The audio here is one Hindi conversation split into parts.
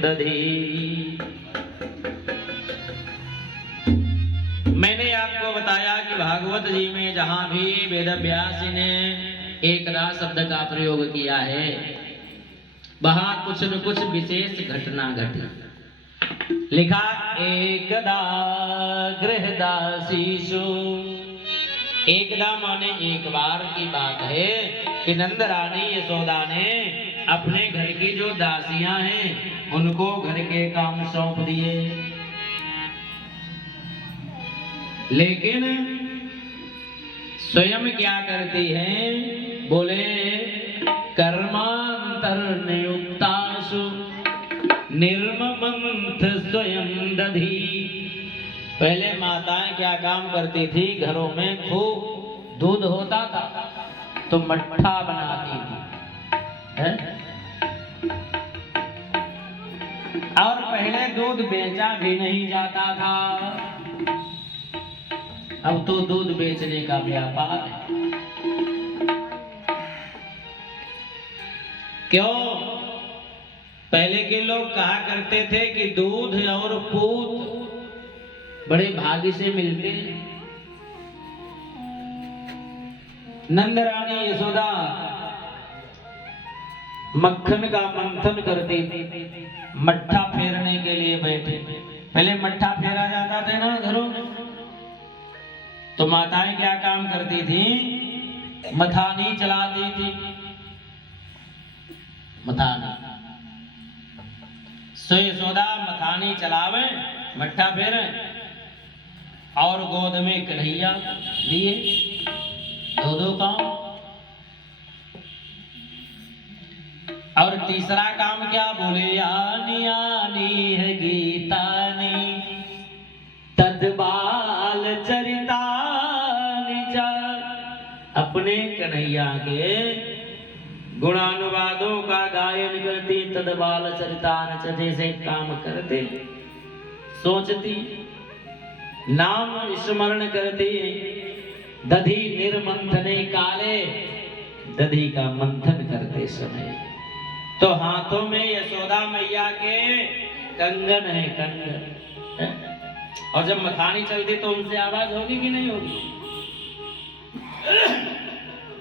दधी। मैंने आपको बताया कि भागवत जी में जहां भी वेद व्यास ने एकदा शब्द का प्रयोग किया है वहां कुछ न कुछ विशेष घटना घटी। लिखा एकदा गृहदासीषु, एकदा माने एक बार की बात है कि नंद रानी यशोदा ने अपने घर की जो दासियां हैं उनको घर के काम सौंप दिए, लेकिन स्वयं क्या करती हैं? बोले कर्मांतर नियुक्तासु निर्ममंथ स्वयं दधी। पहले माताएं क्या काम करती थी? घरों में खूब दूध होता था तो मट्ठा बनाती थी है? और पहले दूध बेचा भी नहीं जाता था, अब तो दूध बेचने का व्यापार है। क्यों? पहले के लोग कहा करते थे कि दूध और पूत बड़े भाग्य से मिलते हैं। नंद रानी यशोदा मक्खन का मंथन करती थी, मट्ठा फेरने के लिए बैठे। पहले मट्ठा फेरा जाता था ना घरों में, तो माताएं क्या काम करती थी? मथानी चलाती थी, मथानी। सो यशोदा मथानी चलावे, मट्ठा फेरे और गोद में कन्हैया लिए, दो काम। और तीसरा काम क्या? बोले आनी आनी है गीतानी तदबाल चरितानि च। अपने कन्हैया के गुणानुवादों का गायन करती, तदबाल चरितानि च, जैसे काम करते सोचती, नाम स्मरण करती। दधी निर्मंथने काले, दधी का मंथन करते समय तो हाथों में यशोदा मैया के कंगन है, कंगन। और जब मथानी चलती तो उनसे आवाज होगी कि नहीं होगी?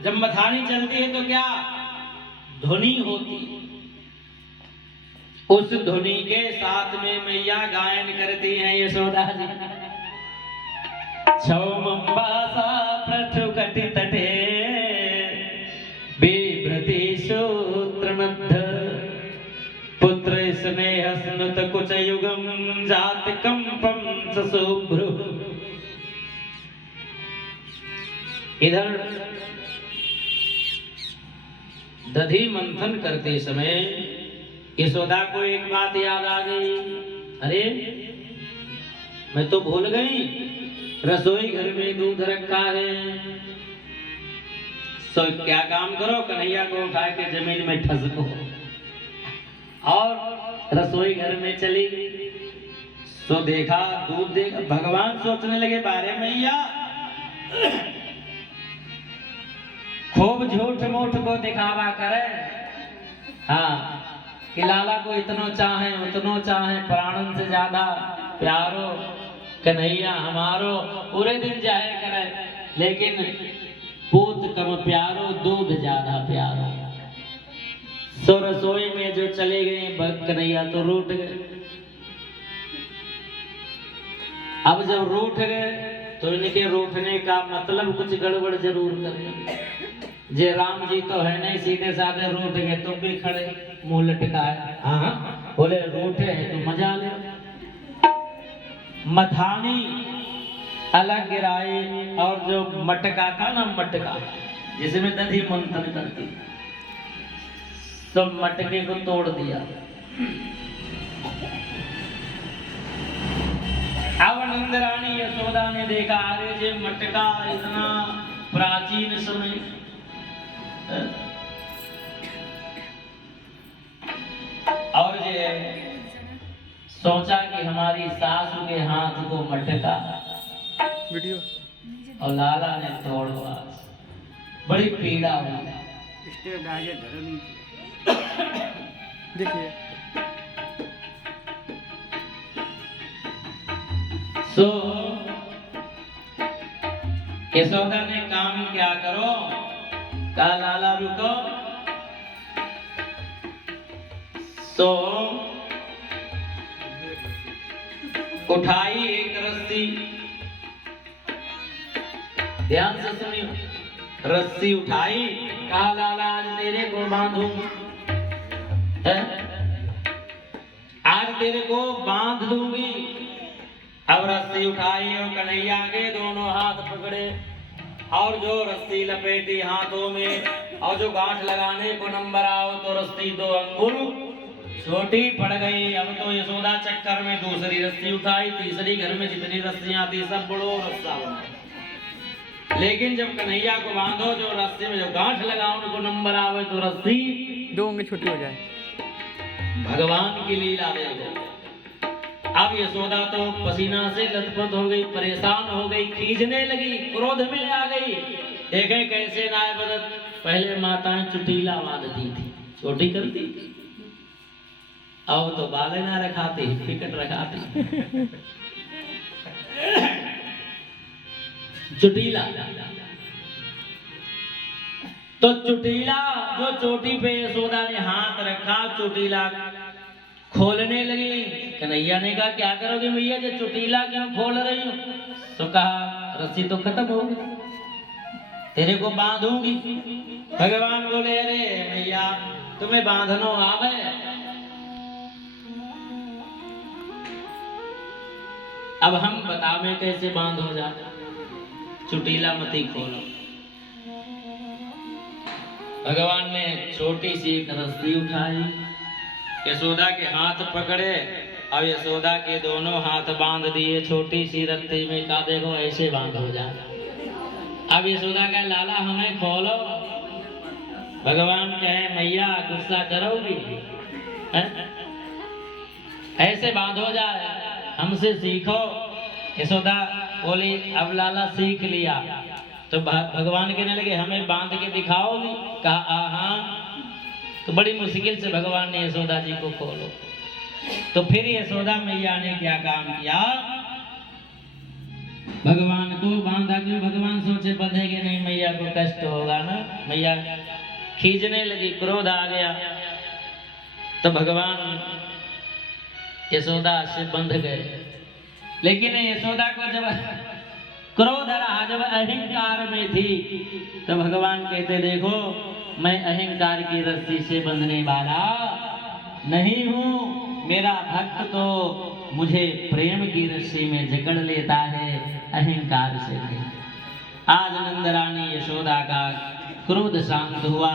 जब मथानी चलती है तो क्या ध्वनि होती, उस ध्वनि के साथ में मैया गायन करती हैं यशोदा जी। छौमंबासा पृथु कटि तटे बिभ्रति सूत्रमद्ध पुत्र स्नेह स्नुत कुच युगम जात कंपम सशुभ्रु। इधर दधी मंथन करते समय यशोदा को एक बात याद आ गई, अरे मैं तो भूल गई रसोई घर में दूध रखा है। तो क्या काम करो? कन्हैया को उठा के जमीन में ठसको और रसोई घर में चली गई। तो देखा दूध देखा, भगवान सोचने लगे बारे मैया खूब झूठ मूठ को दिखावा करे, हाँ कि लाला को इतनो चाहे उतनो चाहे, प्राणन से ज्यादा प्यारो कन्हैया हमारो, पूरे दिन जाए करे, लेकिन पूत कम प्यारो दूध ज्यादा प्यारो। सो रसोई में जो चले गए कन्हैया तो रूठ गए। अब जब रूठ गए तो इनके रूठने का मतलब कुछ गड़बड़ जरूर करेंगे। जे राम जी तो है नहीं, सीधे साधे रूठ गए तो भी खड़े मुंह लटकाए, हाँ बोले रूठे हैं तो मजा ले। मथानी अलग गिराई और जो मटका था ना, मटका जिसमें दधी मंथन करती, तो मटके को तोड़ दिया। अब नंद रानी यशोदा ने देखा, अरे ये मटका इतना प्राचीन समय, और ये सोचा कि हमारी सासू के हाथ को मटका वीडियो और लाला ने तोड़वा, बड़ी पीड़ा हुई। देखिए सो यशोदा ने काम क्या करो, कहा लाला रुको। सो उठाई एक रस्सी, ध्यान से सुनियो, रस्सी उठाई, कहा लाला आज तेरे को बांधूं, आज तेरे को बांध दूंगी। अब रस्सी उठाई और कन्हैया के दोनों हाथ पकड़े और जो रस्सी लपेटी हाथों में और जो गांठ लगाने को नंबर आओ तो रस्सी 2 अंगुल छोटी पड़ गई। अब तो यशोदा चक्कर में दूसरी रस्सी उठाई, तीसरी, घर में जितनी रस्सियां थी सब बड़ो रस्सा बना। लेकिन जब कन्हैया को बांधो, जो रस्सी में जो गांठ लगाओ उनको नंबर आवे तो रस्सी 2 अंगुल छोटी हो जाए। भगवान की लीला देखो। अब यशोदा तो पसीना से लथपथ हो गई, परेशान हो गई, खींचने लगी, क्रोध में आ गई। देखे कैसे नाय बदत, पहले माताएं चुटीला बांधती थी, छोटी करती, अब तो बाले ना रखाती, फिकट रखाती। चुटीला तो चुटीला जो चोटी पे यशोदा ने हाथ रखा, चुटीला खोलने लगी। कन्हैया ने कहा क्या करोगे भैया, जो चुटीला क्यों खोल रही हो? तो कहा रस्सी तो खत्म हो गई, तेरे को बांधूंगी। भगवान बोले अरे भैया तुम्हें बांधनो आवे? अब हम बतावे कैसे बांध हो जाए, चुटीला मती खोलो। भगवान ने छोटी सी एक रस्सी उठाई, यशोदा के हाथ पकड़े और यशोदा के दोनों हाथ बांध दिए छोटी सी रस्सी में। कहा देखो ऐसे बांध हो जाए। अब यशोदा का लाला हमें खोलो। भगवान कहे मैया गुस्सा करोगी, ऐसे बांध हो जाए, हमसे सीखो। यशोदा बोली अब लाला सीख लिया। तो भगवान कहने लगे हमें बांध के दिखाओगी? कहा हाँ। तो बड़ी मुश्किल से भगवान ने यशोदा जी को खोलो। तो फिर यशोदा मैया ने क्या काम किया, भगवान को बांधा। क्यों? भगवान सोचे बंधेगे नहीं, मैया को कष्ट होगा ना। मैया खींचने लगी, क्रोध आ गया, तो भगवान यशोदा से बंध गए। लेकिन यशोदा को जब क्रोध रहा, जब अहंकार में थी, तो भगवान कहते देखो मैं अहंकार की रस्सी से बंधने वाला नहीं हूँ। मेरा भक्त तो मुझे प्रेम की रस्सी में जकड़ लेता है, अहंकार से नहीं। आज नंदरानी यशोदा का क्रोध शांत हुआ,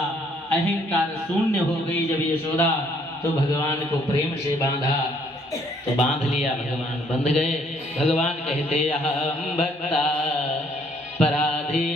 अहंकार शून्य हो गई जब यशोदा, तो भगवान को प्रेम से बांधा, तो बांध लिया, भगवान बंध गए। भगवान कहते अहम भक्ता पराधी